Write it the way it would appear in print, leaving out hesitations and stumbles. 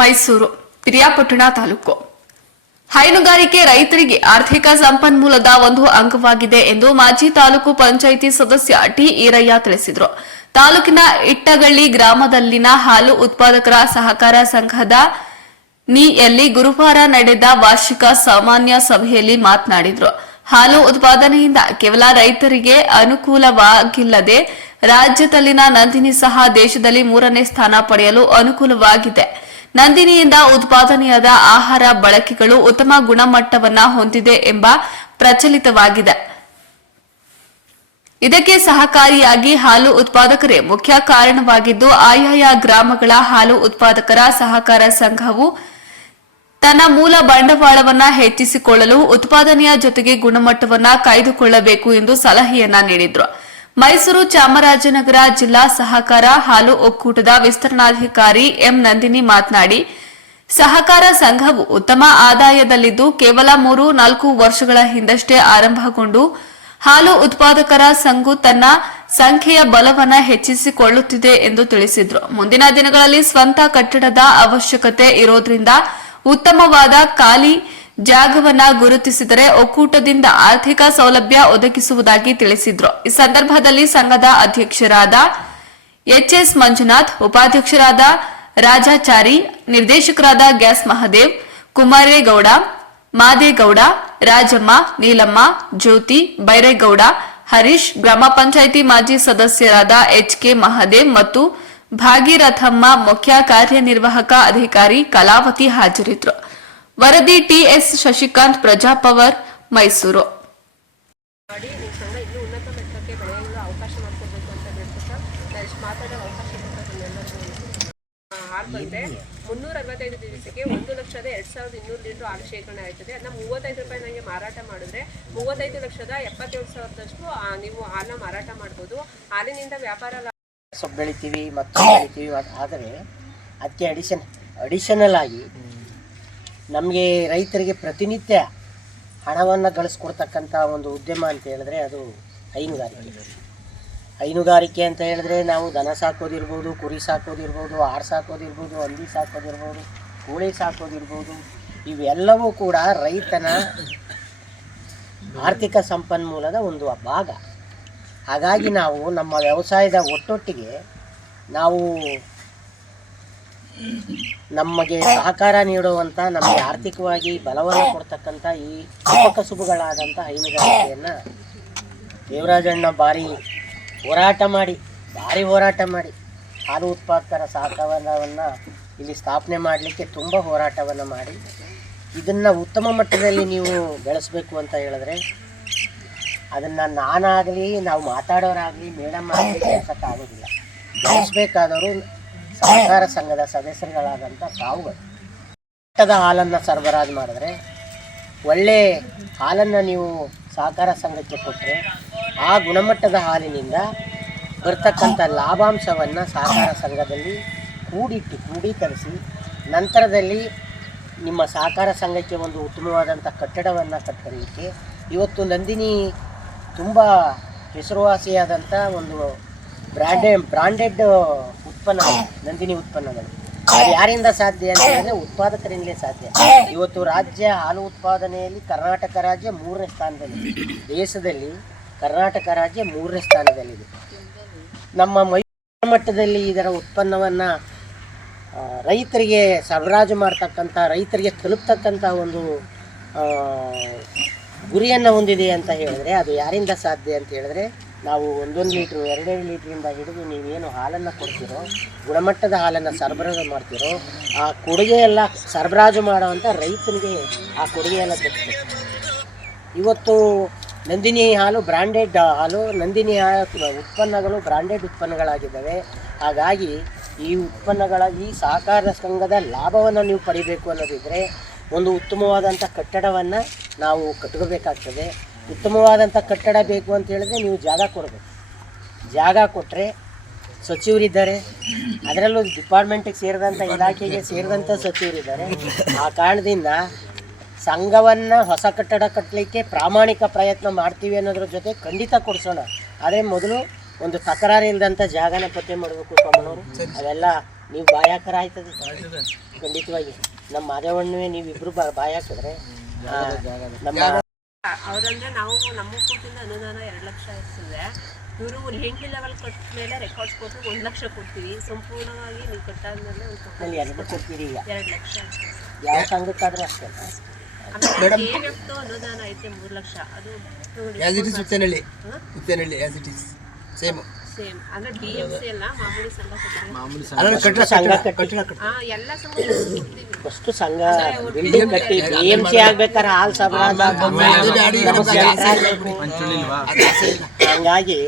ಮೈಸೂರು ಪಿರಿಯಾಪಟ್ಟಣ ತಾಲೂಕು ಹೈನುಗಾರಿಕೆ ರೈತರಿಗೆ ಆರ್ಥಿಕ ಸಂಪನ್ಮೂಲದ ಒಂದು ಅಂಗವಾಗಿದೆ ಎಂದು ಮಾಜಿ ತಾಲೂಕು ಪಂಚಾಯಿತಿ ಸದಸ್ಯ ಟಿ ಈರಯ್ಯ ತಿಳಿಸಿದರು. ತಾಲೂಕಿನ ಇಟ್ಟಗಳ್ಳಿ ಗ್ರಾಮದಲ್ಲಿನ ಹಾಲು ಉತ್ಪಾದಕರ ಸಹಕಾರ ಸಂಘದ ಯಲ್ಲಿ ಗುರುವಾರ ನಡೆದ ವಾರ್ಷಿಕ ಸಾಮಾನ್ಯ ಸಭೆಯಲ್ಲಿ ಮಾತನಾಡಿದರು. ಹಾಲು ಉತ್ಪಾದನೆಯಿಂದ ಕೇವಲ ರೈತರಿಗೆ ಅನುಕೂಲವಾಗಿಲ್ಲದೆ ರಾಜ್ಯದಲ್ಲಿನ ನಂದಿನಿ ಸಹ ದೇಶದಲ್ಲಿ 3ನೇ ಸ್ಥಾನ ಪಡೆಯಲು ಅನುಕೂಲವಾಗಿದೆ. ನಂದಿನಿಯಿಂದ ಉತ್ಪಾದನೆಯಾದ ಆಹಾರ ಬಳಕೆಗಳು ಉತ್ತಮ ಗುಣಮಟ್ಟವನ್ನ ಹೊಂದಿದೆ ಎಂಬ ಪ್ರಚಲಿತವಾಗಿದೆ. ಇದಕ್ಕೆ ಸಹಕಾರಿಯಾಗಿ ಹಾಲು ಉತ್ಪಾದಕರೇ ಮುಖ್ಯ ಕಾರಣವಾಗಿದ್ದು, ಆಯಾಯ ಗ್ರಾಮಗಳ ಹಾಲು ಉತ್ಪಾದಕರ ಸಹಕಾರ ಸಂಘವು ತನ್ನ ಮೂಲ ಬಂಡವಾಳವನ್ನ ಹೆಚ್ಚಿಸಿಕೊಳ್ಳಲು ಉತ್ಪಾದನೆಯ ಜೊತೆಗೆ ಗುಣಮಟ್ಟವನ್ನ ಕಾಯ್ದುಕೊಳ್ಳಬೇಕು ಎಂದು ಸಲಹೆಯನ್ನ ನೀಡಿದರು. ಮೈಸೂರು ಚಾಮರಾಜನಗರ ಜಿಲ್ಲಾ ಸಹಕಾರ ಹಾಲು ಒಕ್ಕೂಟದ ವಿಸ್ತರಣಾಧಿಕಾರಿ ಎಂ ನಂದಿನಿ ಮಾತನಾಡಿ, ಸಹಕಾರ ಸಂಘವು ಉತ್ತಮ ಆದಾಯದಲ್ಲಿದ್ದು ಕೇವಲ 3-4 ವರ್ಷಗಳ ಹಿಂದಷ್ಟೇ ಆರಂಭಗೊಂಡು ಹಾಲು ಉತ್ಪಾದಕರ ಸಂಘವು ತನ್ನ ಸಂಖ್ಯೆಯ ಬಲವನ್ನ ಹೆಚ್ಚಿಸಿಕೊಳ್ಳುತ್ತಿದೆ ಎಂದು ತಿಳಿಸಿದರು. ಮುಂದಿನ ದಿನಗಳಲ್ಲಿ ಸ್ವಂತ ಕಟ್ಟಡದ ಅವಶ್ಯಕತೆ ಇರೋದ್ರಿಂದ ಉತ್ತಮವಾದ ಖಾಲಿ ಜಾಗವನ್ನ ಗುರುತಿಸಿದರೆ ಒಕ್ಕೂಟದಿಂದ ಆರ್ಥಿಕ ಸೌಲಭ್ಯ ಒದಗಿಸುವುದಾಗಿ ತಿಳಿಸಿದ್ರು. ಈ ಸಂದರ್ಭದಲ್ಲಿ ಸಂಘದ ಅಧ್ಯಕ್ಷರಾದ ಎಚ್ಎಸ್ ಮಂಜುನಾಥ್, ಉಪಾಧ್ಯಕ್ಷರಾದ ರಾಜಾಚಾರಿ, ನಿರ್ದೇಶಕರಾದ ಗ್ಯಾಸ್ ಮಹದೇವ್, ಕುಮಾರೇಗೌಡ, ಮಾದೇಗೌಡ, ರಾಜಮ್ಮ, ನೀಲಮ್ಮ, ಜ್ಯೋತಿ, ಬೈರೇಗೌಡ, ಹರೀಶ್, ಗ್ರಾಮ ಪಂಚಾಯಿತಿ ಮಾಜಿ ಸದಸ್ಯರಾದ ಎಚ್ಕೆ ಮಹದೇವ್ ಮತ್ತು ಭಾಗೀರಥಮ್ಮ, ಮುಖ್ಯ ಕಾರ್ಯನಿರ್ವಾಹಕ ಅಧಿಕಾರಿ ಕಲಾವತಿ ಹಾಜರಿದ್ದರು. ವರದಿ ಟಿಎಸ್ ಶಶಿಕಾಂತ್, ಪ್ರಜಾಪವರ್, ಮೈಸೂರು. ಉನ್ನತ ಮಟ್ಟಕ್ಕೆ ಬೆಳೆಯಲು ಅವಕಾಶ ಮಾಡಿಕೊಡ್ಬೇಕು ಅಂತ ಹೇಳ್ತಾ ಮಾತಾಡೋ ಅವಕಾಶ ಹಾಲು ಬಂದರೆ 365 ದಿವಸಕ್ಕೆ 1,02,200 ಲೀಟರ್ ಹಾಲು ಶೇಖರಣೆ ಆಯ್ತದೆ. ಅದನ್ನ 35 ರೂಪಾಯಿ ನನಗೆ ಮಾರಾಟ ಮಾಡಿದ್ರೆ 35,77,000 ನೀವು ಹಾಲನ್ನ ಮಾರಾಟ ಮಾಡ್ಬೋದು. ಹಾಲಿನಿಂದ ವ್ಯಾಪಾರ ಸೊಪ್ಪು ಬೆಳಿತೀವಿ ಮತ್ತು ಬೆಳಿತೀವಿ. ಆದರೆ ಅದಕ್ಕೆ ಅಡಿಷನಲ್ ಆಗಿ ನಮಗೆ ರೈತರಿಗೆ ಪ್ರತಿನಿತ್ಯ ಹಣವನ್ನು ಗಳಿಸ್ಕೊಡ್ತಕ್ಕಂಥ ಒಂದು ಉದ್ಯಮ ಅಂತ ಹೇಳಿದ್ರೆ ಅದು ಹೈನುಗಾರಿಕೆ. ಹೈನುಗಾರಿಕೆ ಅಂತ ಹೇಳಿದ್ರೆ ನಾವು ದನ ಸಾಕೋದಿರ್ಬೋದು, ಕುರಿ ಸಾಕೋದಿರ್ಬೋದು, ಆಡು ಸಾಕೋದಿರ್ಬೋದು, ಹಂದಿ ಸಾಕೋದಿರ್ಬೋದು, ಕೋಳಿ ಸಾಕೋದಿರ್ಬೋದು, ಇವೆಲ್ಲವೂ ಕೂಡ ರೈತನ ಆರ್ಥಿಕ ಸಂಪನ್ಮೂಲದ ಒಂದು ಭಾಗ. ಹಾಗಾಗಿ ನಾವು ನಮ್ಮ ವ್ಯವಸಾಯದ ಒಟ್ಟೊಟ್ಟಿಗೆ ನಾವು ನಮಗೆ ಸಹಕಾರ ನೀಡುವಂಥ, ನಮಗೆ ಆರ್ಥಿಕವಾಗಿ ಬಲವನ್ನು ಕೊಡ್ತಕ್ಕಂಥ ಈ ಉಪಕಸುಬುಗಳಾದಂಥ ಹೈನುಗಾರಿಕೆಯನ್ನು ದೇವರಾಜಣ್ಣ ಭಾರಿ ಹೋರಾಟ ಮಾಡಿ ಹಾಲು ಉತ್ಪಾದಕರ ಸಹಕಾರವನ್ನು ಇಲ್ಲಿ ಸ್ಥಾಪನೆ ಮಾಡಲಿಕ್ಕೆ ತುಂಬ ಹೋರಾಟವನ್ನು ಮಾಡಿ ಇದನ್ನು ಉತ್ತಮ ಮಟ್ಟದಲ್ಲಿ ನೀವು ಬೆಳೆಸಬೇಕು ಅಂತ ಹೇಳಿದ್ರೆ ಅದನ್ನು ನಾನಾಗಲಿ ನಾವು ಮಾತಾಡೋರಾಗಲಿ ಮೇಡಮ್ ಆಗಲಿ ಬೆಳೆಸೋಕ್ಕಾಗೋದಿಲ್ಲ. ಬೆಳೆಸಬೇಕಾದವರು ಸಹಕಾರ ಸಂಘದ ಸದಸ್ಯರುಗಳಾದಂಥ ತಾವುಗಳು ಮಟ್ಟದ ಹಾಲನ್ನು ಸರಬರಾಜು ಮಾಡಿದ್ರೆ, ಒಳ್ಳೆ ಹಾಲನ್ನು ನೀವು ಸಹಕಾರ ಸಂಘಕ್ಕೆ ಕೊಟ್ಟರೆ ಆ ಗುಣಮಟ್ಟದ ಹಾಲಿನಿಂದ ಬರ್ತಕ್ಕಂಥ ಲಾಭಾಂಶವನ್ನು ಸಹಕಾರ ಸಂಘದಲ್ಲಿ ಕ್ರೋಢೀಕರಿಸಿ ನಂತರದಲ್ಲಿ ನಿಮ್ಮ ಸಹಕಾರ ಸಂಘಕ್ಕೆ ಒಂದು ಉತ್ತಮವಾದಂಥ ಕಟ್ಟಡವನ್ನು ಕಟ್ಟಲಿಕ್ಕೆ ಇವತ್ತು ನಂದಿನಿ ತುಂಬ ಹೆಸರುವಾಸಿಯಾದಂಥ ಒಂದು ಬ್ರಾಂಡೆಡ್ ಉತ್ಪನ್ನ ನಂದಿನಿ ಉತ್ಪನ್ನಗಳು. ಅದು ಯಾರಿಂದ ಸಾಧ್ಯ ಅಂತ ಹೇಳಿದ್ರೆ ಉತ್ಪಾದಕರಿಂದಲೇ ಸಾಧ್ಯ. ಇವತ್ತು ರಾಜ್ಯ ಹಾಲು ಉತ್ಪಾದನೆಯಲ್ಲಿ ಕರ್ನಾಟಕ ರಾಜ್ಯ 3ನೇ ಸ್ಥಾನದಲ್ಲಿದೆ. ದೇಶದಲ್ಲಿ ಕರ್ನಾಟಕ ರಾಜ್ಯ 3ನೇ ಸ್ಥಾನದಲ್ಲಿದೆ. ನಮ್ಮ ಮೈಸೂರು ಮಟ್ಟದಲ್ಲಿ ಇದರ ಉತ್ಪನ್ನವನ್ನು ರೈತರಿಗೆ ಸರಬರಾಜು ಮಾಡ್ತಕ್ಕಂಥ, ರೈತರಿಗೆ ತಲುಪ್ತಕ್ಕಂಥ ಒಂದು ಗುರಿಯನ್ನು ಹೊಂದಿದೆ ಅಂತ ಹೇಳಿದ್ರೆ ಅದು ಯಾರಿಂದ ಸಾಧ್ಯ ಅಂತ ಹೇಳಿದ್ರೆ ನಾವು 1 ಲೀಟ್ರು 2 ಲೀಟ್ರಿಂದ ಹಿಡಿದು ನೀವೇನು ಹಾಲನ್ನು ಕೊಡ್ತೀರೋ, ಗುಣಮಟ್ಟದ ಹಾಲನ್ನು ಸರಬರಾಜು ಮಾಡ್ತೀರೋ, ಆ ಕೊಡುಗೆಯೆಲ್ಲ ಸರಬರಾಜು ಮಾಡೋವಂಥ ರೈತನಿಗೆ ಆ ಕೊಡುಗೆಯೆಲ್ಲ ದಕ್ಕಬೇಕು. ಇವತ್ತು ನಂದಿನಿ ಹಾಲು ಬ್ರಾಂಡೆಡ್ ಹಾಲು, ನಂದಿನಿ ಉತ್ಪನ್ನಗಳು ಬ್ರಾಂಡೆಡ್ ಉತ್ಪನ್ನಗಳಾಗಿದ್ದಾವೆ. ಹಾಗಾಗಿ ಈ ಉತ್ಪನ್ನಗಳ ಈ ಸಹಕಾರ ಸಂಘದ ಲಾಭವನ್ನು ನೀವು ಪಡಿಬೇಕು ಅನ್ನೋದಿದ್ದರೆ ಒಂದು ಉತ್ತಮವಾದಂಥ ಕಟ್ಟಡವನ್ನು ನಾವು ಕಟ್ಕೋಬೇಕಾಗ್ತದೆ. ಉತ್ತಮವಾದಂಥ ಕಟ್ಟಡ ಬೇಕು ಅಂತ ಹೇಳಿದ್ರೆ ನೀವು ಜಾಗ ಕೊಡಬೇಕು. ಜಾಗ ಕೊಟ್ಟರೆ ಸಚಿವರಿದ್ದಾರೆ, ಅದರಲ್ಲೂ ಡಿಪಾರ್ಟ್ಮೆಂಟಿಗೆ ಸೇರಿದಂಥ, ಇಲಾಖೆಗೆ ಸೇರಿದಂಥ ಸಚಿವರಿದ್ದಾರೆ. ಆ ಕಾರಣದಿಂದ ಸಂಘವನ್ನು ಹೊಸ ಕಟ್ಟಡ ಕಟ್ಟಲಿಕ್ಕೆ ಪ್ರಾಮಾಣಿಕ ಪ್ರಯತ್ನ ಮಾಡ್ತೀವಿ ಅನ್ನೋದ್ರ ಜೊತೆ ಖಂಡಿತ ಕೊಡಿಸೋಣ. ಆದರೆ ಮೊದಲು ಒಂದು ತಕರಾರು ಇಲ್ಲದಂಥ ಜಾಗನ ಪತ್ತೆ ಮಾಡಬೇಕು ಸ್ವಾಮಿನವರು. ಅವೆಲ್ಲ ನೀವು ಬಾಯಿ ಹಾಕರ ಆಯ್ತದೆ ಖಂಡಿತವಾಗಿ. ನಮ್ಮ ಮಾದೇವಣ್ಣವೇ ನೀವಿಬ್ರು ಬಾಯಿ ಹಾಕಿದ್ರೆ ನಮ್ಮ ಅವ್ರಂದ್ರೆ ನಾವು ನಮ್ಮ ಒಕ್ಕೂಟದಿಂದ ಅನುದಾನ 2 ಲಕ್ಷ ಇರ್ತದೆ. ಇವರು ಹೆಂಡ್ಲಿ ಲೆವೆಲ್ ಕೊಟ್ಟ ಮೇಲೆ ರೆಕಾರ್ಡ್ಸ್ ಕೊಟ್ಟು 1 ಲಕ್ಷ ಕೊಡ್ತೀವಿ. ಸಂಪೂರ್ಣವಾಗಿ ನೀವು ಕಟ್ಟಾದ್ಮೇಲೆ ಅಲ್ಲಿ 2 ಕೊಡ್ತೀರಿ. ಈಗ 2 ಲಕ್ಷ ಯಾವ ಸಂಘಕ್ಕಾದ್ರೂ ಅಷ್ಟೇ. ಆಮೇಲೆ JVF ಅನುದಾನ ಐತೆ 3 ಲಕ್ಷ. ಅದು ಸೇಮ್ ಅಂದ್ರೆ DMC ಎಲ್ಲ ಮಾಮೂಲಿ ಸಂಘ ಎಲ್ಲ ಸಂಘ ಫಸ್ಟ್ ಸಂಘ ಬಿಲ್ಡಿಂಗ್ ಕಟ್ಟಿ BMC ಆಗ್ಬೇಕಾದ್ರೆ ಹಾಲ್ ಸಭಾ ಹಂಗಾಗಿ